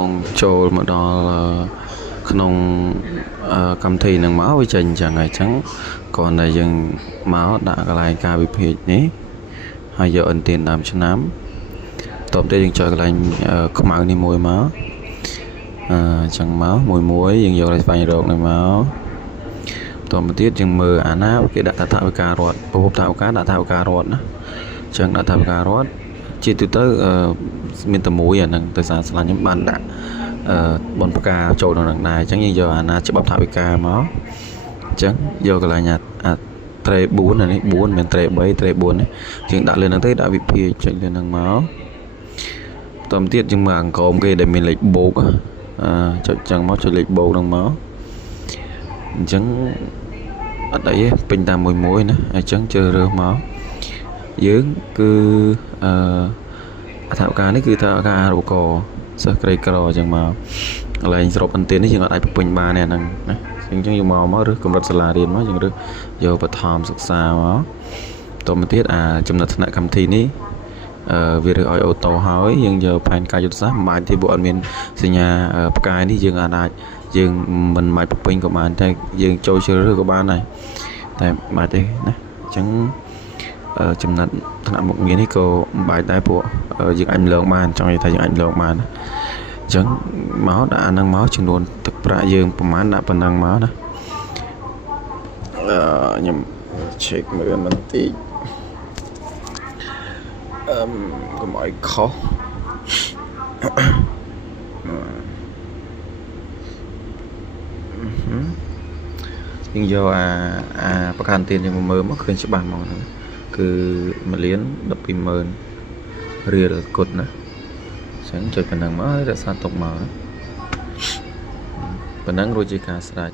Ôngចូលមកដល់ក្នុងកម្មវិធីនឹងមកវាចេញចឹងហើយចឹងគ្រាន់តែយើងមកដាក់កន្លែងការវិភាគនេះហើយយកអិនទៀនដើមឆ្នាំតបទៅយើងចុចកន្លែងខ្មៅនេះមួយមកចឹងមកមួយយើងយកលេខស្វែងរកនេះមកតបមកទៀតយើងមើលអាណាគេដាក់ថាវិការរដ្ឋប្រភពថាវិការដាក់ថាវិការរដ្ឋណាចឹងដាក់ថាវិការរដ្ឋជាទូទៅមានតែមួយអាហ្នឹងទៅសារឆ្លាញ់ខ្ញុំបានដាក់បនផ្កាចូលក្នុងហ្នឹងដែរអញ្ចឹងយើងយកអាណាច្បាប់ថាវិការមកអញ្ចឹងយកកន្លែងអាត្រេ4អានេះ4មិនត្រេ3ត្រេ4នេះយើងដាក់លើហ្នឹងទៅដាក់វិភាគចេញលើហ្នឹងមកបន្តទៀតយើងមើលអង្គមគេដែលមានលេខបូកចុចចឹងមកចុចលេខបូកហ្នឹងមកអញ្ចឹងអត់អីទេពេញតាមមួយណាអញ្ចឹងជ្រើសរើសមកយើងគឺអត្ថប្រការនេះគឺថាការអារកសិស្សក្រីក្រអញ្ចឹងមកកន្លែងស្រុកអន្ទាននេះយើងអាចពេញបានទេអាហ្នឹងណាអញ្ចឹងយើងមកឬកម្រិតសាលារៀនមកយើងរើសយកបឋមសិក្សាមកតទៅទៀតចំណុចថ្នាក់កម្មវិធីនេះវារើសឲ្យអូតូហើយយើងយកផែនការយុទ្ធសាស្ត្រមិនបាច់ទេព្រោះអត់មានសញ្ញាផ្កាយនេះយើងអាចយើងមិនបាច់ពេញក៏បានតែយើងចូលជ្រើសរើសក៏បានដែរតែបាច់ទេណាអញ្ចឹងចំណុចថ្នាក់មុខងារនេះក៏មិនបាច់ដែរព្រោះយើងអាចលងបានចង់និយាយថាយើងអាចលងបានណាអញ្ចឹងមកដាក់អាហ្នឹងមកចំនួនទឹកប្រាក់យើងប្រហែលដាក់ប៉ុណ្ណឹងមកណាខ្ញុំ check មើលបន្តិចកុំឲ្យខុសយើងយកអាប្រកាន់tiềnយើងមកមើលមកឃើញច្បាស់មកហ្នឹងគឺ1,12,000,000រៀលគត់ណាអញ្ចឹងចុចប៉ុណ្ណឹងមកហើយរក្សាទុកមកប៉ុណ្ណឹងរួចជាការស្រេច